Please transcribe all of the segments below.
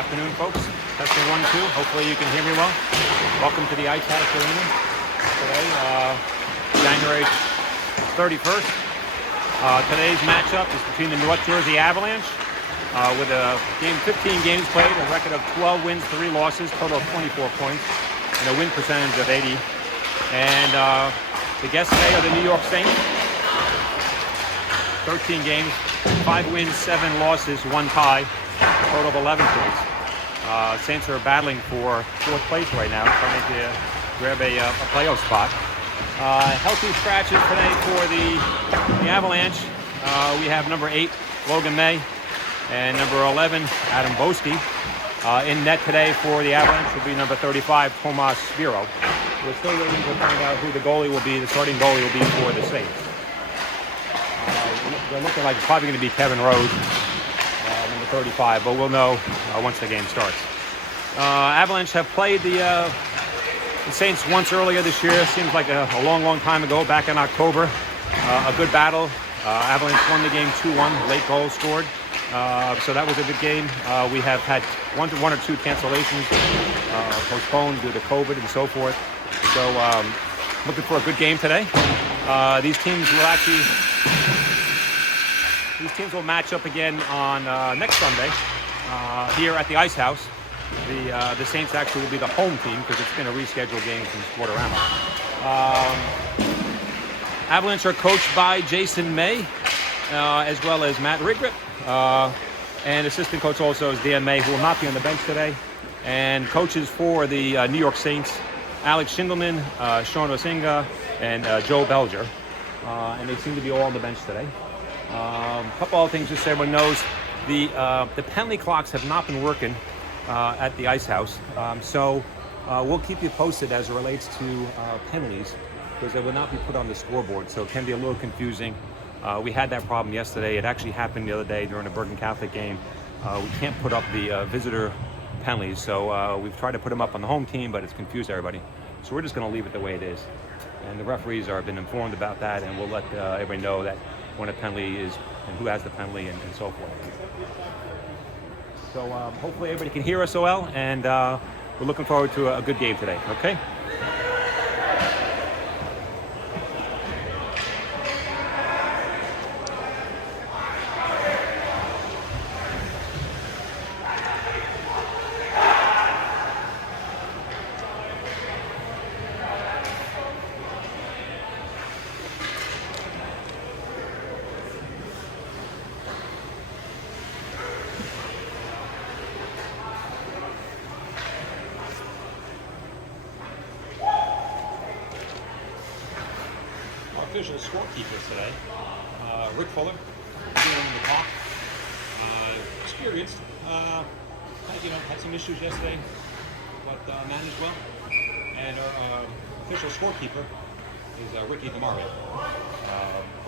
afternoon, folks. Testing 1, 2. Hopefully you can hear me well. Welcome to the Ice House Arena today, January 31st. Today's matchup is between the North Jersey Avalanche with 15 games played, a record of 12 wins, 3 losses, total of 24 points, and a win percentage of 80. And the guests today are the New York Saints. 13 games, 5 wins, 7 losses, 1 tie, total of 11 points. Saints are battling for 4th place right now, trying to grab a playoff spot. Healthy scratches today for the Avalanche. We have number 8, Logan May, and number 11, Adam Boski. In net today for the Avalanche will be number 35, Tomas Spiro. We're still waiting to find out who the goalie will be, the starting goalie will be for the Saints. They're looking like it's probably going to be Kevin Rose, number 35, but we'll know once the game starts. Avalanche have played the Saints once earlier this year. Seems like a long time ago, back in October. A good battle. Avalanche won the game 2-1, late goal scored. So that was a good game. We have had one or two cancellations, postponed due to COVID and so forth. So looking for a good game today. These teams will match up again on next Sunday here at the Ice House. The Saints actually will be the home team because it's been a rescheduled game from Sportorama. Avalanche are coached by Jason May, as well as Matt Rigrip. And assistant coach also is Dan May, who will not be on the bench today. And coaches for the New York Saints, Alex Schindelman, Sean Osinga, and Joe Belger. And they seem to be all on the bench today. A couple other things just so everyone knows. The penalty clocks have not been working at the Ice House. So we'll keep you posted as it relates to penalties, because they will not be put on the scoreboard. So it can be a little confusing. We had that problem yesterday. It actually happened the other day during a Bergen Catholic game. We can't put up the visitor penalties. So we've tried to put them up on the home team, but it's confused everybody. So we're just going to leave it the way it is. And the referees have been informed about that, and we'll let everybody know that when a penalty is and who has the penalty and so forth. So hopefully everybody can hear us so well, and we're looking forward to a good game today, okay? Official scorekeepers today. Rick Fuller doing the talk. Experienced. Had some issues yesterday, but managed well. And our official scorekeeper is Ricky DeMario.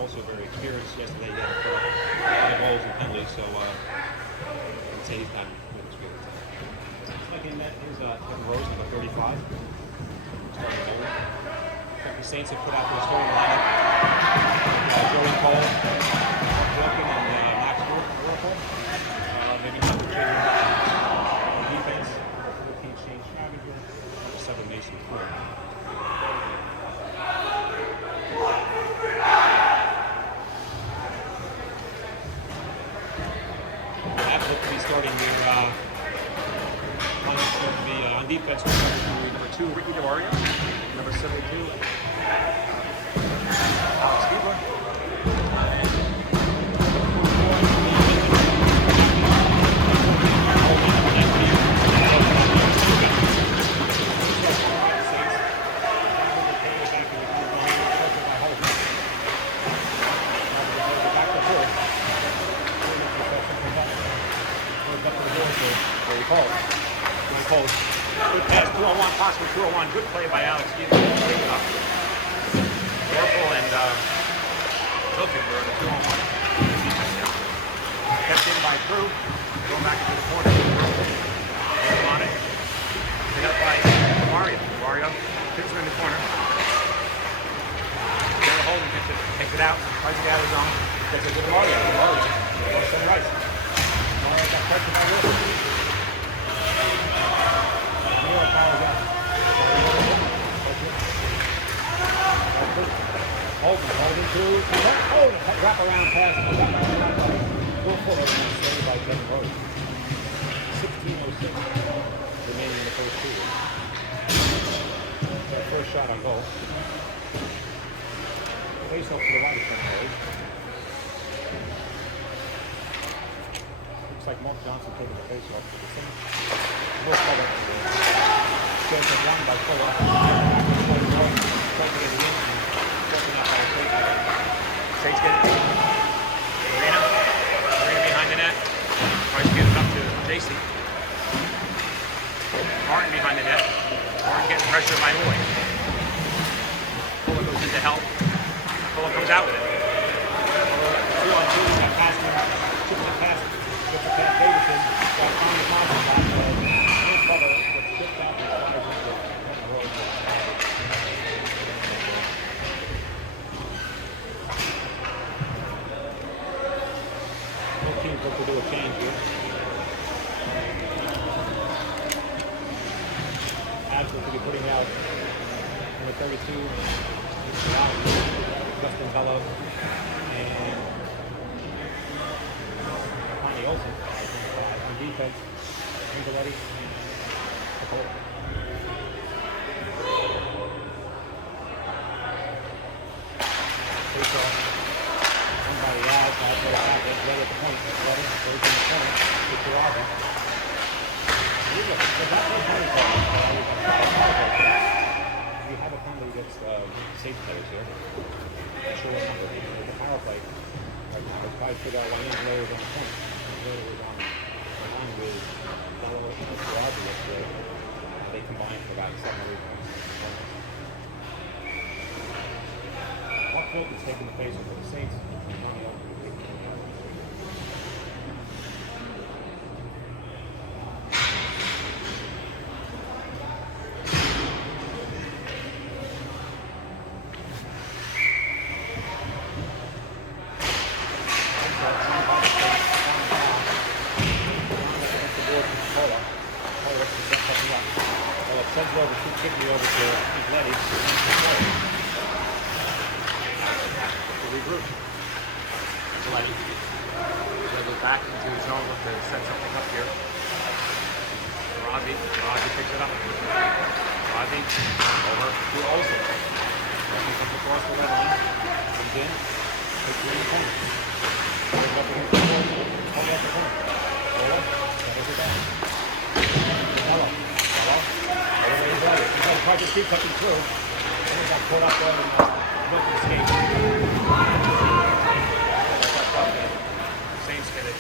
Also very experienced yesterday. He had a lot of goals and penalties, so I'd say he's got good experience. Second net is Kevin Rose, number 35. Starting goalie. The Saints have put out their starting lineup. Joey Cole, Wilkin, and Max Oracle. Maybe number 2 defense. Number 14, Shane Scavenger. Number 7, Mason Ford. That look to be starting their lineup to be on defense. Number 2, Ricky DeMario. Number 72, Alex Weaver. Good pass, 2-on-1, possible 2-on-1. Good play by Alex Weaver. Oracle and Wilkin were the 2-on-1. Kept in by Crew. Going back into the corner. On it. Picked up by Mario. Kicks it in the corner. Taylor Holden kicks it out. Tries to get out of his zone. Gets it to Mario. Goes to the right. Mario got pressure by Wilkin. wraparound pass. Go forward and saved by Kevin Rose. 16:06 remaining in the first period. Their first shot on goal. Face off to the right of Kevin Rose. Looks like Mark Johnson taking the face off to the center. More cover. Chance of one by Fuller. Taking it in. Taking up by the face. Saints get it. Arena behind the net. Tries to get it up to JC. Martin behind the net. Martin getting pressure by Moy. Fuller goes in to help. Fuller comes out with it. 2 on 2. Got past him. Chips it past him. Gets it past Davidson. Got on the contact back. And Fuller gets chipped out and fires into Kevin Rose. Both teams look to do a change here. Abs look to be putting out number 32, Justin Bello, and Connie Olsen. On defense, Angeletti and Capola. Face off. Somebody out, right at the point. Ready, goes in the corner. It's Robbie. We have a penalty against safety players here. Not sure what number. With the power play, I tried to figure out why Angelo was on the point. Angelo was along with Bello and Robbie yesterday. They combined for about 7 or 8 points. Mark Wilton's taking the face off for the Saints. Sends it over, shoots quickly over to Angeletti. To regroup. Angeletti. Goes back into his zone, look to set something up here. Razi picks it up. Razi over to Olsen. Razi comes across the red line. Comes in. Takes it in the corner. Goes up against the corner. Comes up the corner. Roller. Settles it down. Hello. He tried to keep something through. And he got caught up there and broke the skate. Saints get it.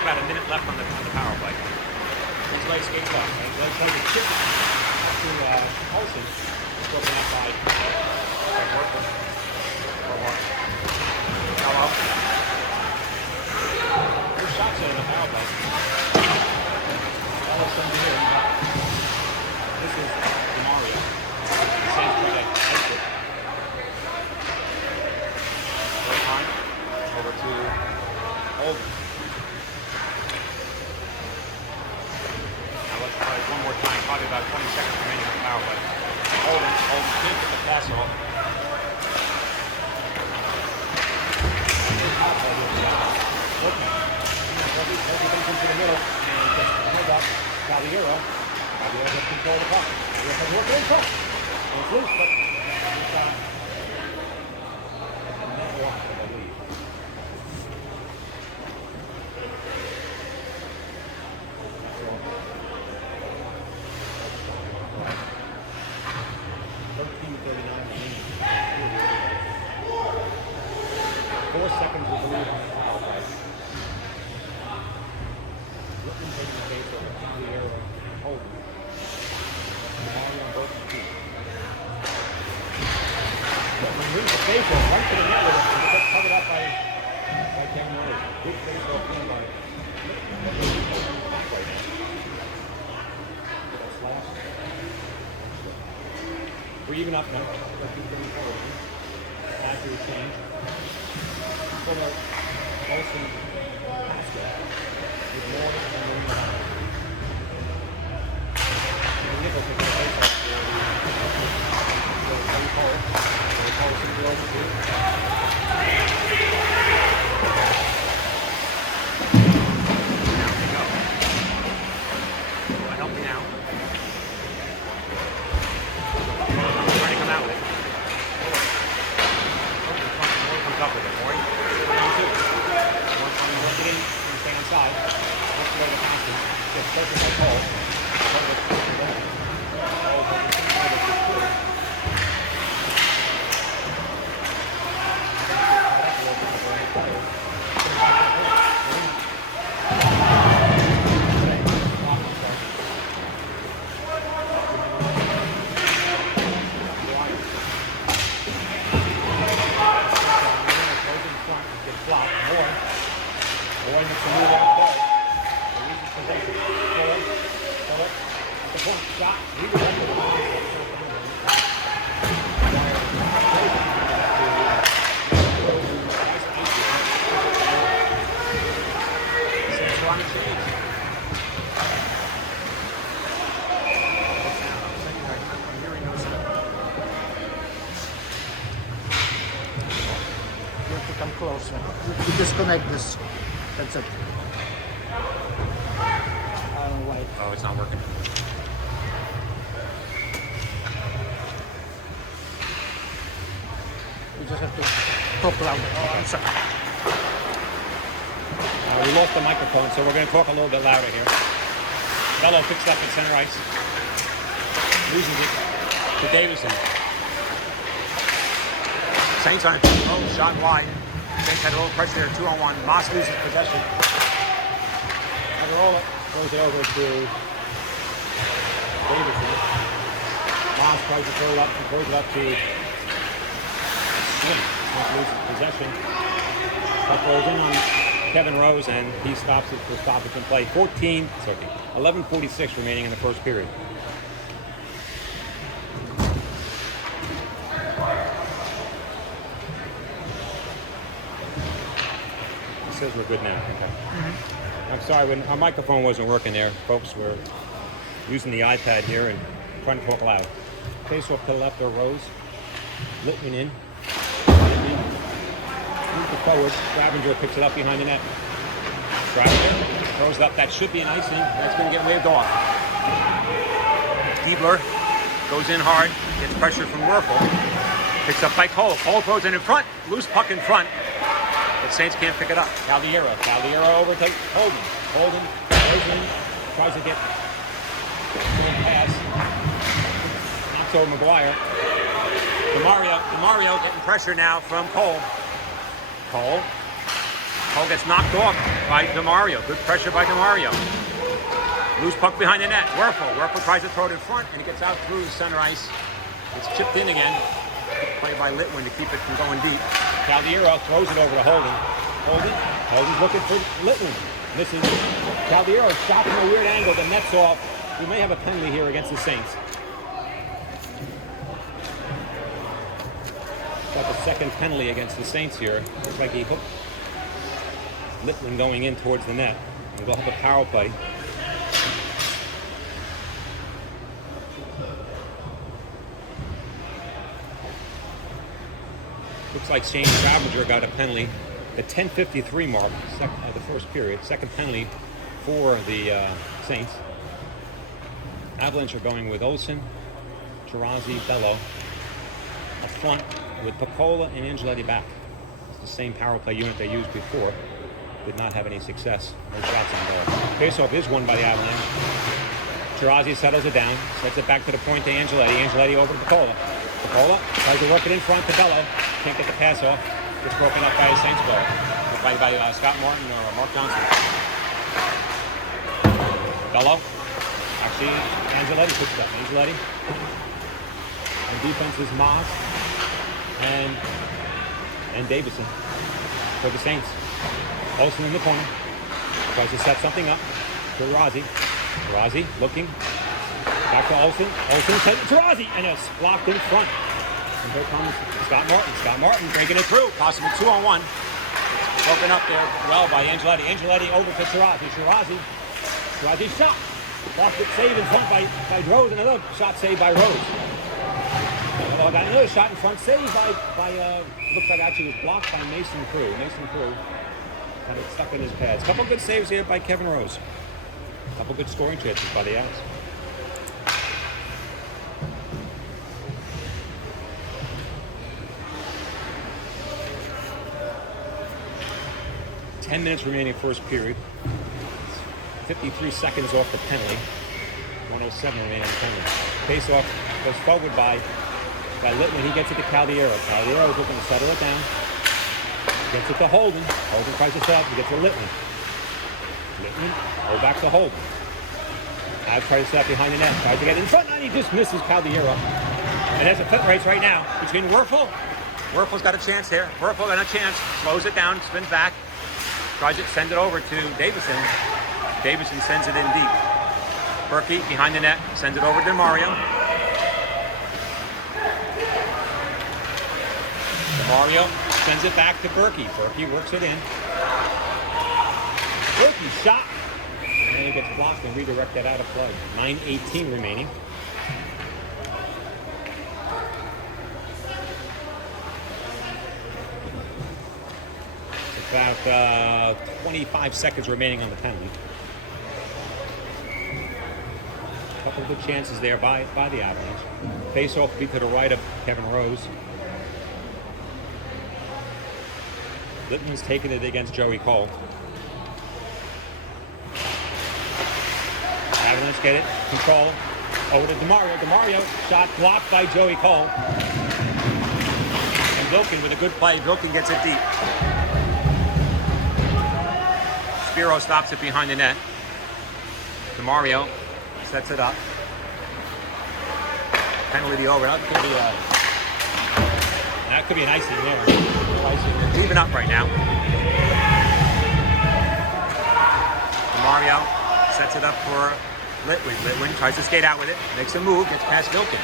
About a minute left on the power play. His leg skates off. And he tries to chip up to Olsen. It's broken up by Worker. Hello. There's shots in the power play. This is Mario. Saints try to exit. Right time. Over to Holden. Now let's try it one more time. Probably about 20 seconds remaining on the power play. Holden can't get the pass off. Holden comes into the middle and gets held up. Caballero gets control of the puck. Caballero has work in front. And it's loose, but it's a net walk, I believe. Right to the net with it. It gets covered up by Kevin Rose. Big face off by we're even up now. After the change. Fuller, Olsen, with more than Nickel taking the face off. So, Help me now. Trying to come out with it. Comes up with it, boy. Round two. Once it in, you stay inside. Let's go to the basket. Just focus on Cole. Boy makes a move on the ball. He loses possession. Pull it. The point shot. He was under the line. Since one change. I'm hearing no sound. You have to come closer. You disconnect this. That's it. I don't know why. Oh, it's not working. You just have to talk louder. Oh, I'm sorry. We lost the microphone, so we're going to talk a little bit louder here. Bello picks up at center ice. Loses it to Davison. Saints on a shot wide. Saints had a little pressure there, 2-on-1. Moss loses possession. Agarola throws it over to Davison. Moss tries to throw it up and throws it up to Swing. Swing loses possession. Puck rolls in on Kevin Rose, and he stops it for stoppage in play. 11:46 remaining in the first period. It says we're good now. Okay. Mm-hmm. I'm sorry, when our microphone wasn't working there, folks. We're using the iPad here and trying to talk loud. Face off to the left of Rose. Littman in. Move it forward. Gravinger picks it up behind the net. Gravinger throws it up. That should be an icing. That's going to get waved off. Diebler goes in hard. Gets pressure from Werfel. Picks up by Cole. Cole throws it in front. Loose puck in front. But Saints can't pick it up. Caldiero over to Holden. Holden goes in. Tries to get a pass. Knocks over McGuire. DeMario getting pressure now from Cole. Cole gets knocked off by DeMario. Good pressure by DeMario. Loose puck behind the net. Werfel tries to throw it in front, and he gets out through the center ice. It's chipped in again. Play by Litwin to keep it from going deep. Caldiero throws it over to Holden's looking for Litwin. This is Caldiero shot from a weird angle. The net's off. We may have a penalty here against the Saints. Got the second penalty against the Saints here. Looks like he hooked Litwin going in towards the net. And we'll have a power play. Looks like Shane Gravinger got a penalty. The 10:53 mark of the first period. Second penalty for the Saints. Avalanche are going with Olsen, Tarazi, Bello. Up front with Picola and Angeletti back. It's the same power play unit they used before. Did not have any success. No shots on goal. Faceoff is won by the Avalanche. Tarazi settles it down. Sets it back to the point to Angeletti. Angeletti over to Picola. Picola tries to work it in front to Bello. Can't get the pass off. Gets broken up by a Saints goal. By Scott Martin or Mark Johnson. Bello. Actually, Angeletti picks it up. Angeletti. And defense is Moss and Davison for the Saints. Olsen in the corner. Tries to set something up to Tarazi. Tarazi looking. Back to Olsen. Olsen sent it to Tarazi. And it's blocked in front. And here comes Scott Martin. Scott Martin breaking it through. Possible 2-on-1. It's broken up there well by Angeletti. Angeletti over to Tarazi. Tarazi shot. Lost it, save in front by Rose. Another shot saved by Rose. Oh, got another shot in front. Saved by looks like actually was blocked by Mason Crew. Mason Crew had it stuck in his pads. Couple good saves here by Kevin Rose. Couple good scoring chances by the Avs. Ten minutes remaining first period. 53 seconds off the penalty. 107 remaining penalty. Face off goes forward by Littman. He gets it to Caldiero. Caldiero is looking to settle it down. Gets it to Holden. Holden tries to set up. He gets it to Littman. Littman, go back to Holden. Avs tries to set up behind the net. Tries to get in front, and he just misses Caldiero. And there's a foot race right now between Werfel. Werfel's got a chance here. Werfel got a chance. Slows it down, spins back. Tries to send it over to Davison. Davison sends it in deep. Berkey behind the net, sends it over to Mario. Mario sends it back to Berkey. Berkey works it in. Berkey shot. And then he gets blocked and redirected out of play. 9:18 remaining. About 25 seconds remaining on the penalty. A couple of good chances there by the Avalanche. Face-off will be to the right of Kevin Rose. Littman's taking it against Joey Cole. Avalanche get it. Control. Over to DeMario. DeMario shot blocked by Joey Cole. And Vilken with a good play. Vilken gets it deep. Spiro stops it behind the net. DeMario sets it up. Penalty over. That could be an icing there. It's even up right now. DeMario sets it up for Litwin. Litwin tries to skate out with it. Makes a move. Gets past Vilken.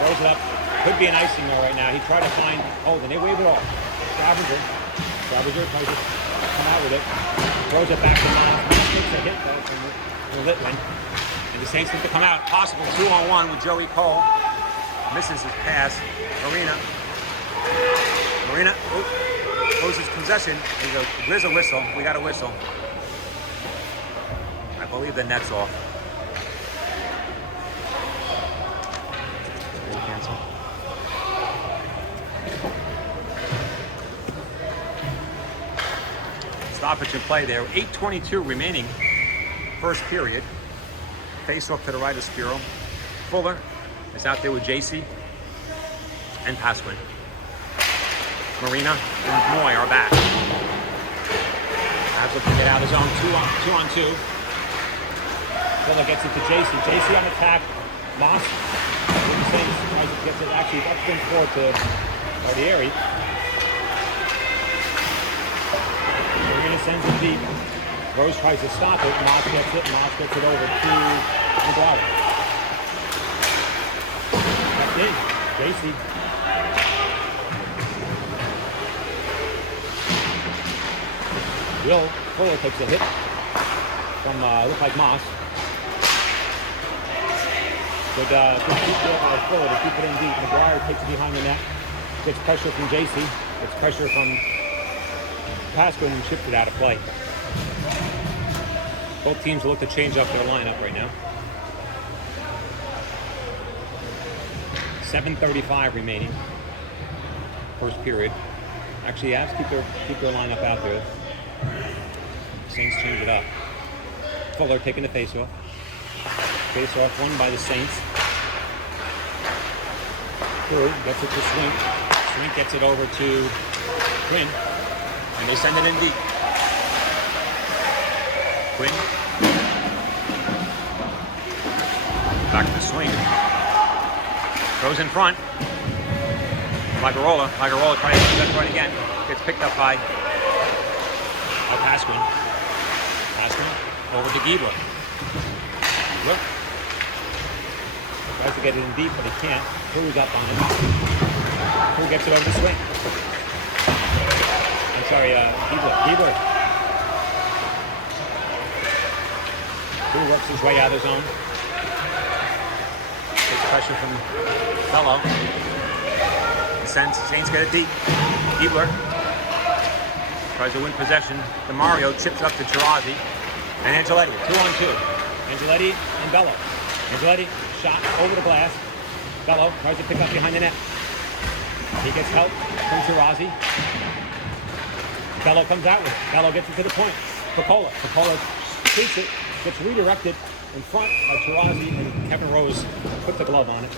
Throws it up. Could be an icing there right now. He tried to find Holden. They wave it off. Scavenger tries to come out with it. Throws it back to Miles. Takes a hit though from Litwin. And the Saints need to come out. Possible 2-on-1 with Joey Cole. Misses his pass. Marina loses possession. There's a whistle. We got a whistle. I believe the net's off. Cancel. Stoppage in play there. 8:22 remaining. First period. Face off to the right of Spiro. Fuller is out there with JC and Pasquin. Marina and Moy are back. Avs looking to get out of zone. Two on two. Fuller gets it to JC. JC on attack. Moss with the Saints tries to get it actually up spin forward to Bardieri. Marina sends it deep. Rose tries to stop it. Moss gets it. Moss gets it over to McGuire. That's it. JC. Will Fuller takes a hit from look like Moss. Good keep by Fuller to keep it in deep. McGuire takes it behind the net. Gets pressure from JC. Gets pressure from Pasquin and shipped it out of play. Both teams will look to change up their lineup right now. 7:35 remaining. First period. Actually, Avs keep their lineup out there. Saints change it up. Fuller taking the face-off. Face-off won by the Saints. Crew gets it to Swink. Swink gets it over to Quinn. And they send it in deep. Quinn. Back to Swing. Goes in front. Figueroa tries to run again. Gets picked up by Pasquin. Pasquin over to Giebler. Giebler tries to get it in deep, but he can't. Crew's up on it. Crew gets it over to Swing. I'm sorry, Giebler. Crew works his way out of the zone. Takes pressure from Fellow. The Saints get it deep. Ebler tries to win possession. DeMario chips up to Chirazi. And Angeletti, 2-on-2. Angeletti and Bello. Angeletti, shot over the glass. Bello tries to pick up behind the net. He gets help from Chirazi. Bello comes out with it. Bello gets it to the point. Picola shoots it, gets redirected in front of Chirazi, and Kevin Rose put the glove on it.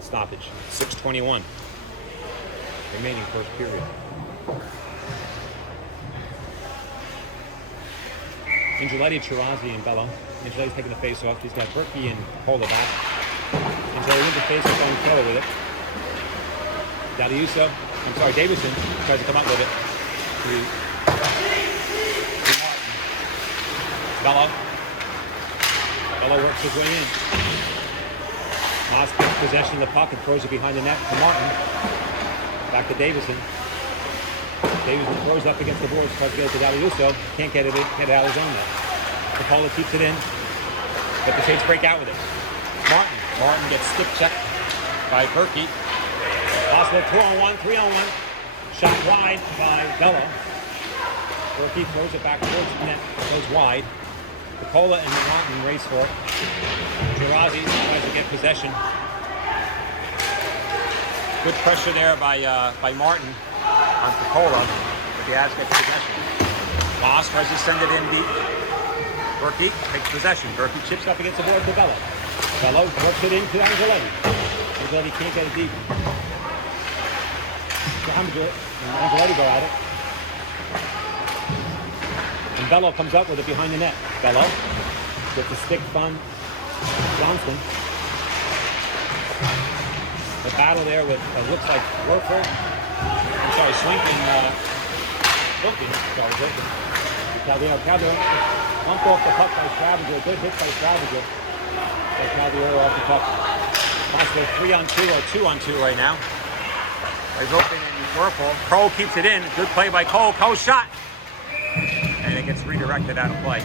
Stoppage. 6:21. Remaining first period. Angeletti, Chirazi, and Bello. Angeletti's taking the face off. He's got Berkey and Picola back. Angeletti wins the face off on Keller with it. Davison tries to come up with it. Bello works his way in. Moss gets possession of the puck and throws it behind the net to Martin. Back to Davison. Davison throws up against the boards, tries to get it to D'Aliuso. Can't get it out of his own net. Picola keeps it in, but the Saints break out with it. Martin gets stick checked by Berkey. Possible 2-on-1, 3-on-1. Shot wide by Bello. Berkey throws it back towards the net, goes wide. Picola and Martin race for it. Chirazi tries to get possession. Good pressure there by Martin on Picola, but the Avs get possession. Moss tries to send it in deep. Berkey takes possession. Berkey chips up against the board to Bello. Bello works it into Angeletti. Angeletti can't get it deep. Angeletti go at it. And Bello comes up with it behind the net. Bello gets a stick from Johnston. The battle there with looks like Swink and Wilkin. Caldiero bumped off the puck by Stravager. Good hit by Stravager. Caldiero off the puck. Possible 3-on-2 or 2-on-2 right now. There's open and Werfel. Cole keeps it in. Good play by Cole. Cole's shot. And it gets redirected out of play.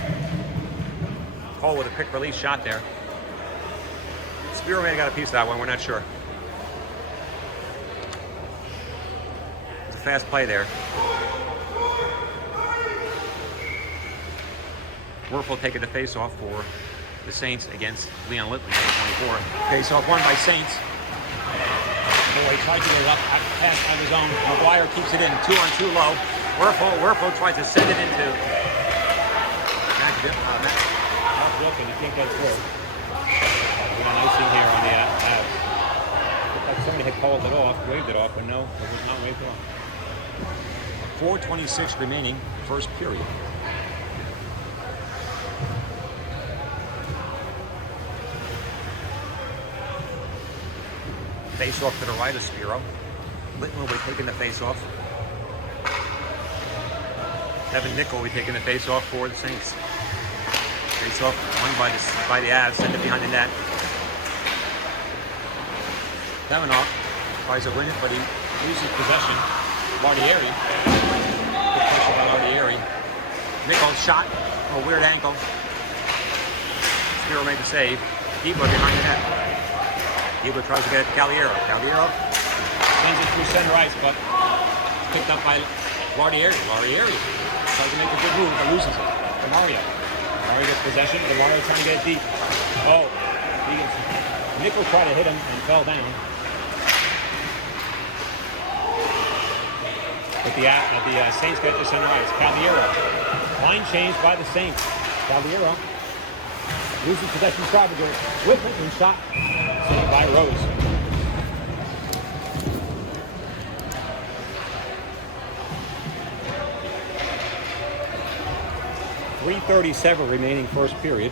Cole with a quick release shot there. Spiro may have got a piece of that one. We're not sure. It's a fast play there. Werfel taking the face-off for the Saints against Leon Littley, number 24. Face-off won by Saints. Boy tried to get up past on his own. McGuire keeps it in. 2-on-2 low. Werfel tries to send it into Matt Wilkin. He can't get it through. We got icing here on the Avs. Looked like somebody had called it off, waved it off, but no, it was not waved off. 4:26 remaining, first period. Face off to the right of Spiro. Litton will be taking the face off. Evan Nickel will be taking the face off for the Saints. Face off won by the Avs, send it behind the net. Kavanaugh tries to win it, but he loses possession. Lardieri. Good pressure by Lardieri. Nickel's shot, a weird ankle. Spiro made the save. Ebler behind the net. Ebler tries to get it to Caldiero. Caldiero sends it through center ice, but picked up by Lardieri. Lardieri tries to make a good move, but loses it. DeMario. DeMario gets possession. DeMario trying to get it deep. Oh, Nickel tried to hit him and fell down. But the Saints get to center ice. Caldiero. Line change by the Saints. Caldiero loses possession. Stravager with it and shot. Saved by Rose. .337 remaining first period.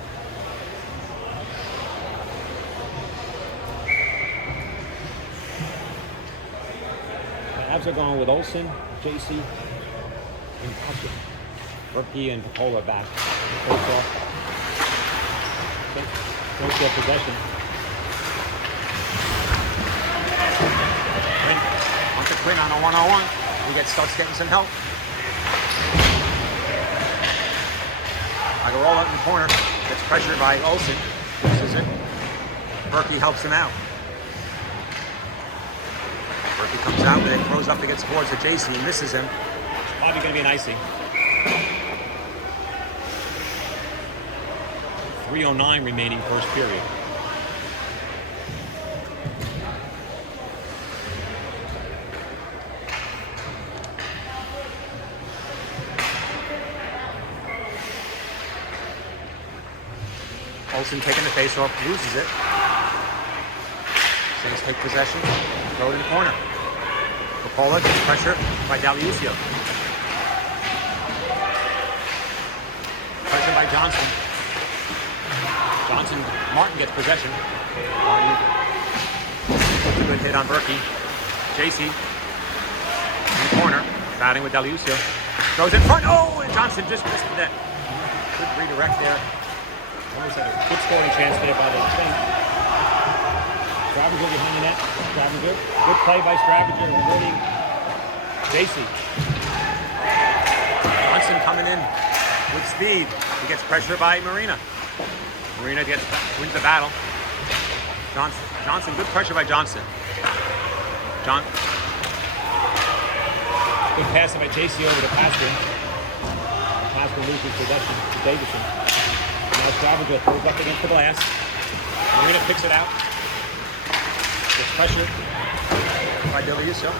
The Avs are going with Olsen, JC, and Tucker. Berkey and Picola back. First off. First off possession. Quinn on a one-on-one. He starts getting some help. Agarola in the corner. Gets pressured by Olsen. This is it. Berkey helps him out. Murphy comes out with it, throws up against the boards to JC and misses him. Probably going to be an icing. 3:09 remaining first period. Olsen taking the face off, loses it. Saints take possession, throw it in the corner. Popola gets pressure by Daliusio. Pressure by Johnson. Martin gets possession. Martin puts a good hit on Berkey. JC in the corner, batting with Daliusio. Throws in front, oh, and Johnson just missed the net. Good redirect there. Almost had a good scoring chance there by the Saints. Stravager behind the net. Stravager. Good play by Stravager, avoiding JC. Johnson coming in with speed. He gets pressure by Marina. Marina wins the battle. Johnson, good pressure by Johnson. Good pass by JC over to Pascal. Pascal loses possession to Davison. Now Stravager throws up against the glass. Marina picks it out. Gets pressure By Daliusio.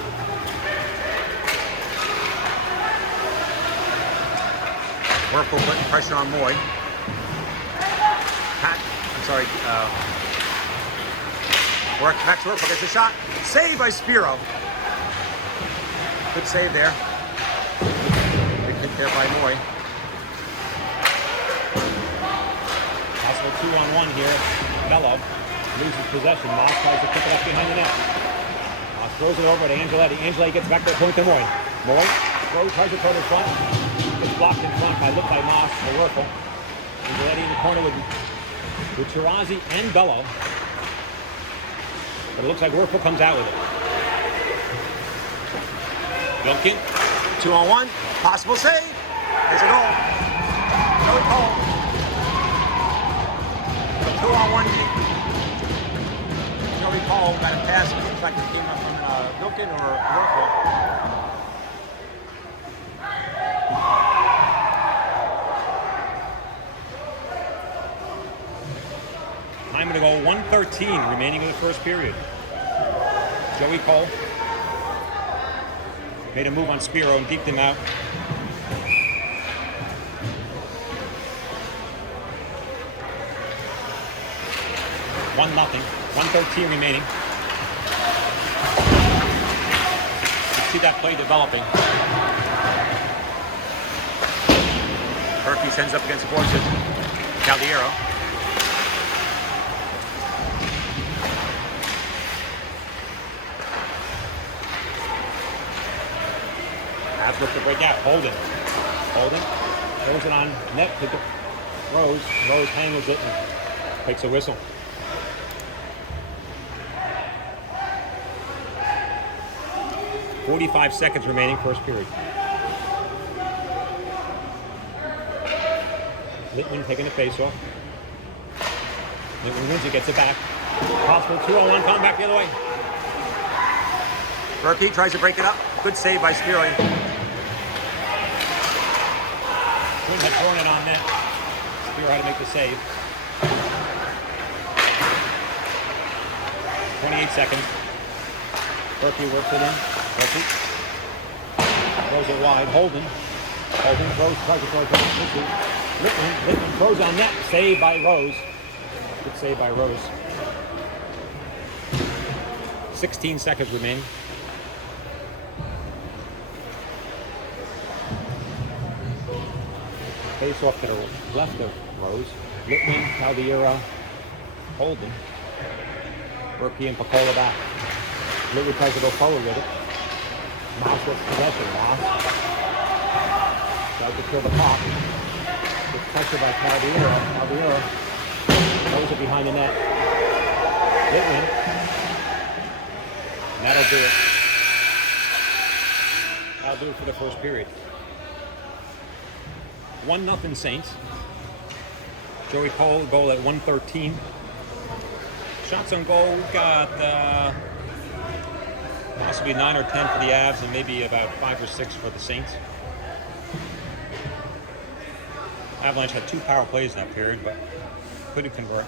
Werfel putting pressure on Moy. Max Werfel gets a shot. Save by Spiro. Good save there. Big hit there by Moy. Possible 2-on-1 here. Mello loses possession. Moss tries to pick it up behind the net. Moss throws it over to Angeletti. Angeletti gets back to the point to Moy. Moy tries to throw to front. It's blocked in front by Moss or Werfel. Angeletti in the corner with Chirazi and Bello. But it looks like Werfel comes out with it. Duncan, 2-on-1, possible save. There's a goal. Joey Cole. 2-on-1 deep. Joey Cole got a pass. It looks like it came up from Duncan or Werfel. Time to go 1:13 remaining in the first period. Joey Cole made a move on Spiro and deked him out. One nothing. 1:13 remaining. You see that play developing. Berkey sends up against the boards with Caldiero. Look to break out. Holden throws it on net to Rose. Rose handles it and takes a whistle. .45 seconds remaining, first period. Littman taking the face off. Littman wins it, gets it back. Possible 2-on-1 coming back the other way. Berkey tries to break it up. Good save by Spiro. Quinn had thrown it on net. Spiro had to make the save. 28 seconds. Berkey works it in. Berkey throws it wide. Holden throws, tries to throw it to Littman throws on net. Save by Rose. Good save by Rose. 16 seconds remaining. Face off to the left of Rose. Littman, Caldiero, Holden. Berkey and Paccola back. Littman tries to go forward with it. Moss gets possession. Moss tries to kill the pop. Gets pressure by Caldiero. Caldiero throws it behind the net. Littman. And that'll do it. That'll do it for the first period. 1-0 Saints. Joey Cole goal at 1:13. Shots on goal, we've got Possibly 9 or 10 for the Avs, and maybe about 5 or 6 for the Saints. Avalanche had 2 power plays in that period, but couldn't convert.